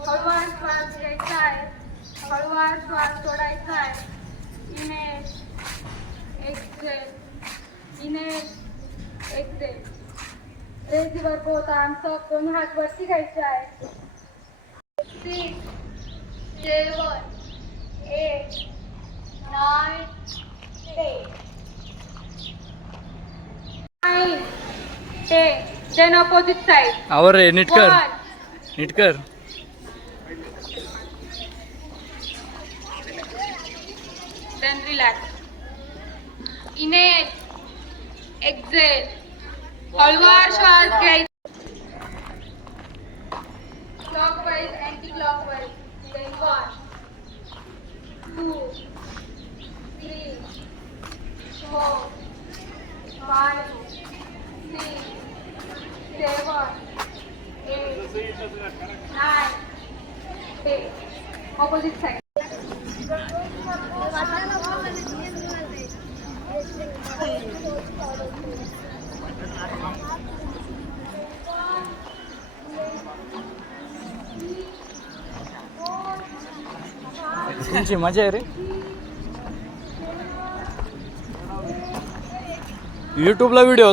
हळूवार श्वास घ्यायचा आहे हळूवार श्वास सोडायचा आहे इने एक्झेल इने एक्झेल रेसीवर पोहता आमचं दोन हात वरती आहे six seven eight then opposite side आवर रे नीट कर वन नीट कर then relax. Inhale, exhale. हळूवार श्वास घ्यायचा clockwise, anti-clockwise. Then तुमची मजा आहे रे. युट्यूबला व्हिडिओ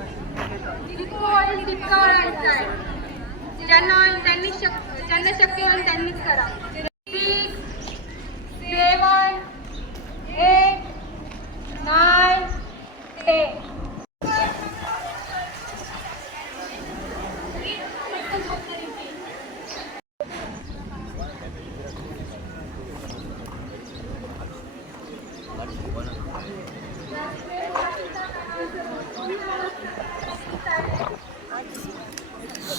होईल तितकं वळायचं आहे ज्यांना होईल त्यांनी शक त्यांना शक्य होईल त्यांनीच करा six seven eight nine ten हळूवार श्वास घ्यायचा आहे हळूवार श्वास सोडायचा आहे उजव्या हाताने डावा पायाचा अंगठा पकडायचा आहे पाठीमागे डावा हाताने उजव्या पायाचा पकडायचा ज्यांना शक्य होईल त्यांनी करा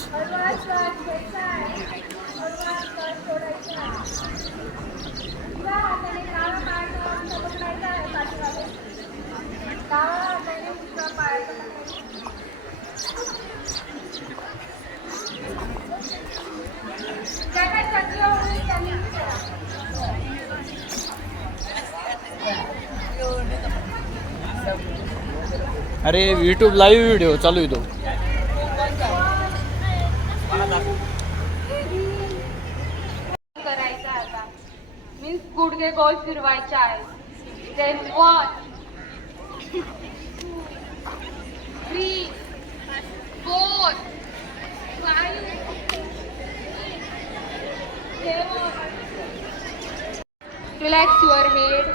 अरे यूट्यूब लाईव्ह व्हिडिओ चालू येतो मीन्स गुडघे गोल फिरवायचे आहे then one three four five relax your head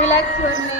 relax your neck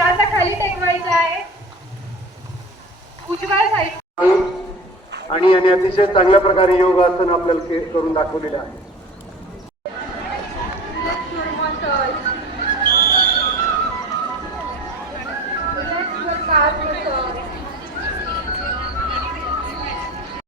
तासा खाली टेकवायचा आहे. उजव्या साईड आणि याने अतिशय चांगल्या प्रकारे योगासन आपल्याला करून दाखवलेलं आहे.